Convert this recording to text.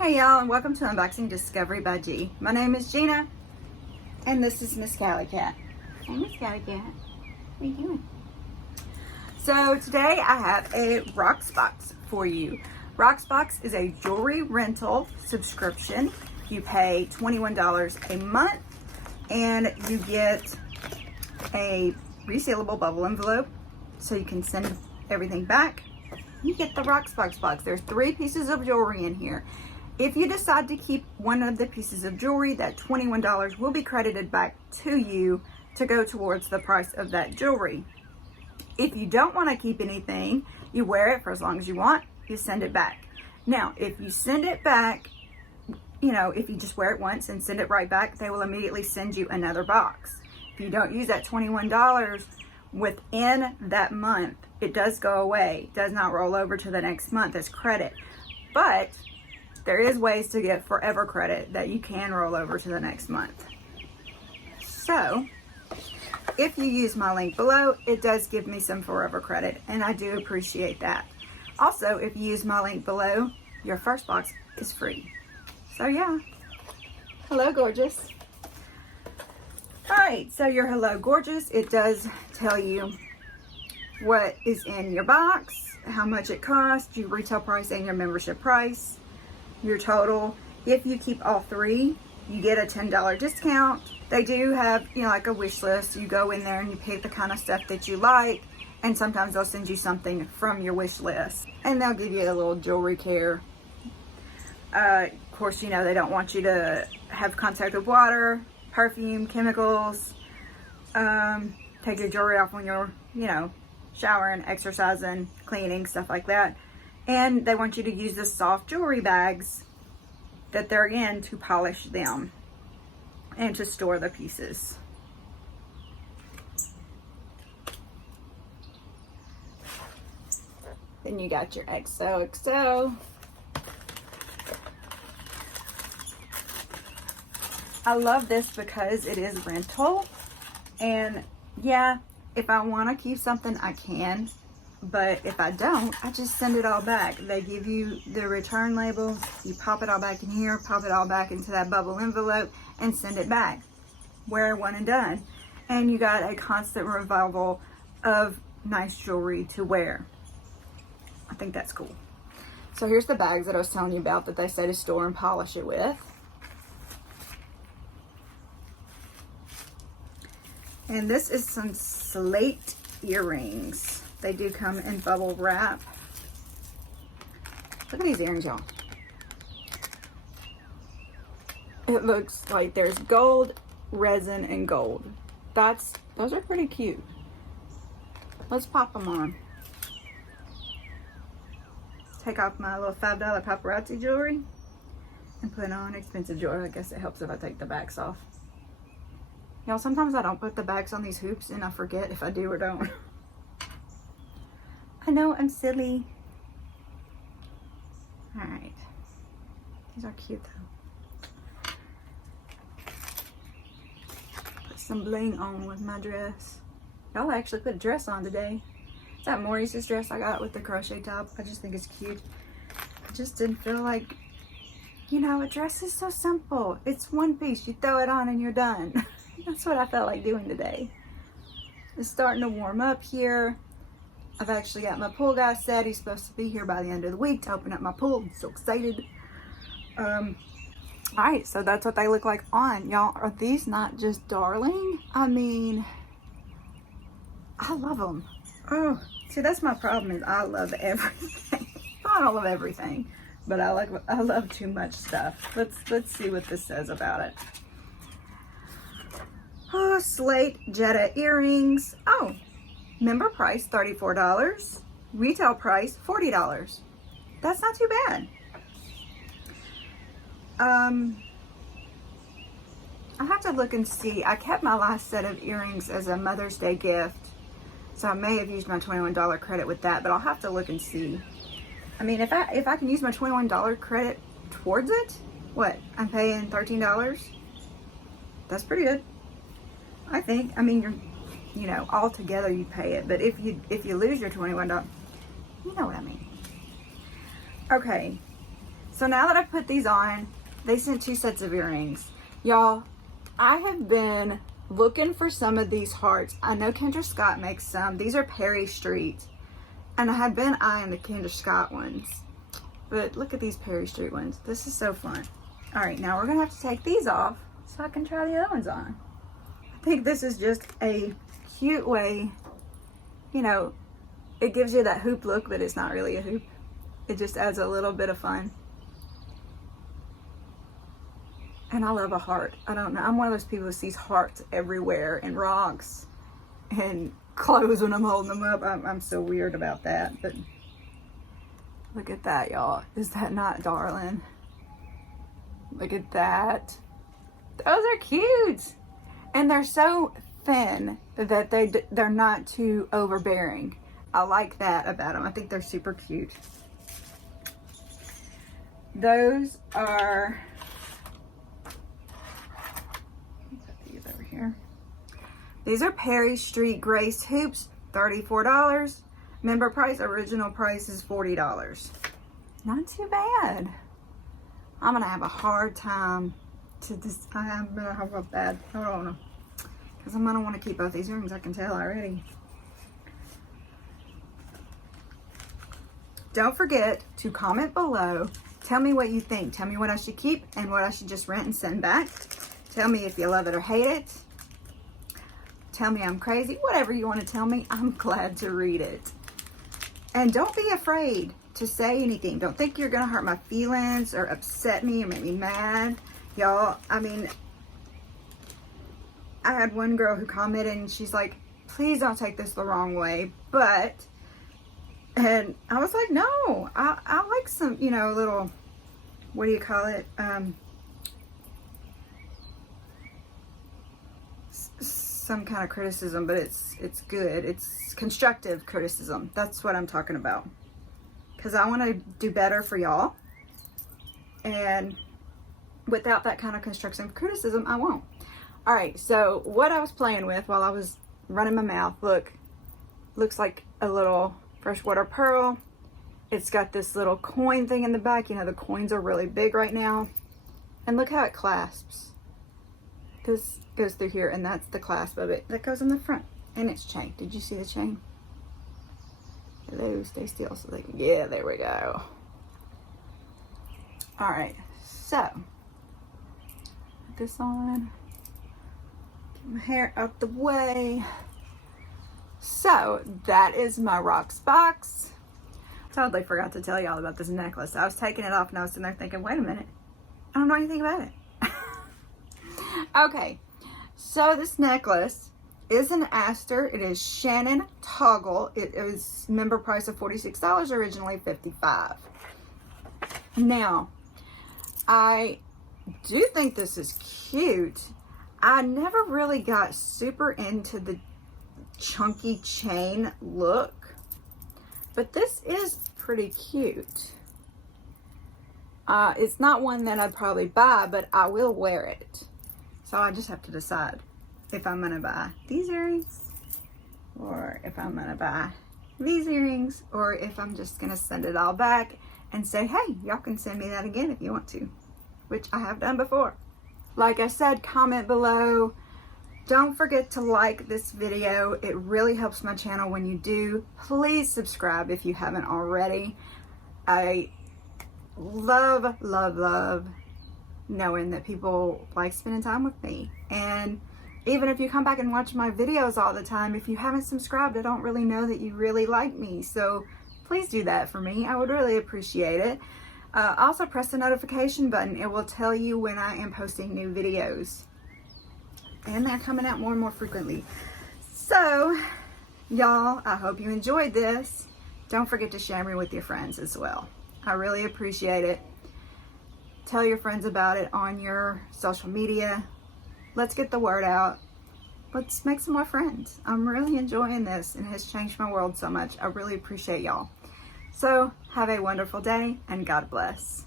Hey y'all, and welcome to Unboxing Discovery by G. My name is Gina, and this is Miss Cali Cat. Hey Miss Cali Cat, what are you doing? So today I have a Rocksbox for you. Rocksbox is a jewelry rental subscription. You pay $21 a month, and you get a resealable bubble envelope, so you can send everything back. You get the Rocksbox box. There's 3 pieces of jewelry in here. If you decide to keep one of the pieces of jewelry, that $21 will be credited back to you to go towards the price of that jewelry. If you don't want to keep anything, you wear it for as long as you want, you send it back. Now, if you send it back, if you just wear it once and send it right back, they will immediately send you another box. If you don't use that $21 within that month, it does go away. It does not roll over to the next month as credit. But there is ways to get forever credit that you can roll over to the next month. So, if you use my link below, it does give me some forever credit, and I do appreciate that. Also, if you use my link below, your first box is free. So yeah, hello gorgeous. Alright, so your hello gorgeous, it does tell you what is in your box, how much it costs, your retail price and your membership price, your total. If you keep all 3, you get a $10 discount. They do have, like a wish list. You go in there and you pick the kind of stuff that you like, and sometimes they'll send you something from your wish list, and they'll give you a little jewelry care. Of course, they don't want you to have contact with water, perfume, chemicals. Take your jewelry off when you're, showering, exercising, cleaning, stuff like that. And they want you to use the soft jewelry bags that they're in to polish them and to store the pieces. Then you got your XOXO. I love this because it is rental. And yeah, if I want to keep something, I can. But if I don't, I just send it all back. They give you the return labels. You pop it all back in here, pop it all back into that bubble envelope, and send it back. Wear one and done. And you got a constant revival of nice jewelry to wear. I think that's cool. So here's the bags that I was telling you about that they say to store and polish it with. And this is some Slate earrings. They do come in bubble wrap. Look at these earrings, y'all. It looks like there's gold, resin, and gold. Those are pretty cute. Let's pop them on. Take off my little $5 paparazzi jewelry and put on expensive jewelry. I guess it helps if I take the backs off. Y'all, sometimes I don't put the backs on these hoops and I forget if I do or don't. I know, I'm silly. Alright. These are cute though. Put some bling on with my dress. Y'all, I actually put a dress on today. Is that Maurice's dress I got with the crochet top? I just think it's cute. I just didn't feel like, a dress is so simple. It's one piece. You throw it on and you're done. That's what I felt like doing today. It's starting to warm up here. I've actually got my pool guy set. He's supposed to be here by the end of the week to open up my pool. I'm so excited. Alright, so that's what they look like on. Y'all, are these not just darling? I mean, I love them. Oh, see, that's my problem is I love everything. I don't love everything, but I love too much stuff. Let's see what this says about it. Oh, Slate Jetta Earrings. Oh, member price $34. Retail price $40. That's not too bad. I'll have to look and see. I kept my last set of earrings as a Mother's Day gift, so I may have used my $21 credit with that, but I'll have to look and see. I mean, if I can use my $21 credit towards it, what? I'm paying $13? That's pretty good. I think. I mean, all together you pay it, but if you lose your $21, you know what I mean. Okay, So now that I've put these on, they sent 2 sets of earrings. Y'all, I have been looking for some of these hearts. I know Kendra Scott makes some. These are perrystreet. And I had been eyeing the Kendra Scott ones. But look at these perrystreet ones. This is so fun. All right, now we're gonna have to take these off so I can try the other ones on. I think this is just a cute way, you know, it gives you that hoop look, but it's not really a hoop. It just adds a little bit of fun. And I love a heart. I don't know. I'm one of those people who sees hearts everywhere and rocks and clothes when I'm holding them up. I'm so weird about that. But look at that, y'all. Is that not darling? Look at that. Those are cute. And they're so thin that they're not too overbearing. I like that about them. I think they're super cute. Those are, put these over here. These are perrystreet Grace hoops, $34. Member price, original price is $40. Not too bad. I'm gonna have a hard time to this. I'm gonna have a bad, I don't know. Because I'm gonna want to keep both these earrings, I can tell already. Don't forget to comment below. Tell me what you think. Tell me what I should keep and what I should just rent and send back. Tell me if you love it or hate it. Tell me I'm crazy. Whatever you want to tell me, I'm glad to read it. And don't be afraid to say anything. Don't think you're going to hurt my feelings or upset me or make me mad. Y'all, I mean, I had one girl who commented and she's like, please don't take this the wrong way, but, and I was like, no, I like some, you know, little, what do you call it? Some kind of criticism, but it's good. It's constructive criticism. That's what I'm talking about. Because I want to do better for y'all. And without that kind of constructive criticism, I won't. All right, so what I was playing with while I was running my mouth, look, looks like a little freshwater pearl. It's got this little coin thing in the back. You know, the coins are really big right now. And look how it clasps. This goes through here, and that's the clasp of it. That goes in the front, and it's chain. Did you see the chain? Hello, stay still so they can, yeah, there we go. All right, so, put this on. Get my hair out the way. So, that is my Rocksbox. Totally forgot to tell y'all about this necklace. I was taking it off and I was sitting there thinking, wait a minute, I don't know anything about it. Okay, so this necklace is an Aster. It is Shannon Toggle. It is member price of $46, originally $55. Now, I do think this is cute. I never really got super into the chunky chain look, but this is pretty cute. It's not one that I'd probably buy, but I will wear it. So I just have to decide if I'm gonna buy these earrings or if I'm gonna buy these earrings or if I'm just gonna send it all back and say, hey, y'all can send me that again if you want to, which I have done before. Like I said, comment below. Don't forget to like this video. It really helps my channel when you do. Please subscribe if you haven't already. I love, love, love knowing that people like spending time with me. And even if you come back and watch my videos all the time, if you haven't subscribed, I don't really know that you really like me. So please do that for me. I would really appreciate it. Also press the notification button. It will tell you when I am posting new videos. And they're coming out more and more frequently. So, y'all, I hope you enjoyed this. Don't forget to share me with your friends as well. I really appreciate it. Tell your friends about it on your social media. Let's get the word out. Let's make some more friends. I'm really enjoying this and it has changed my world so much. I really appreciate y'all. So have a wonderful day and God bless.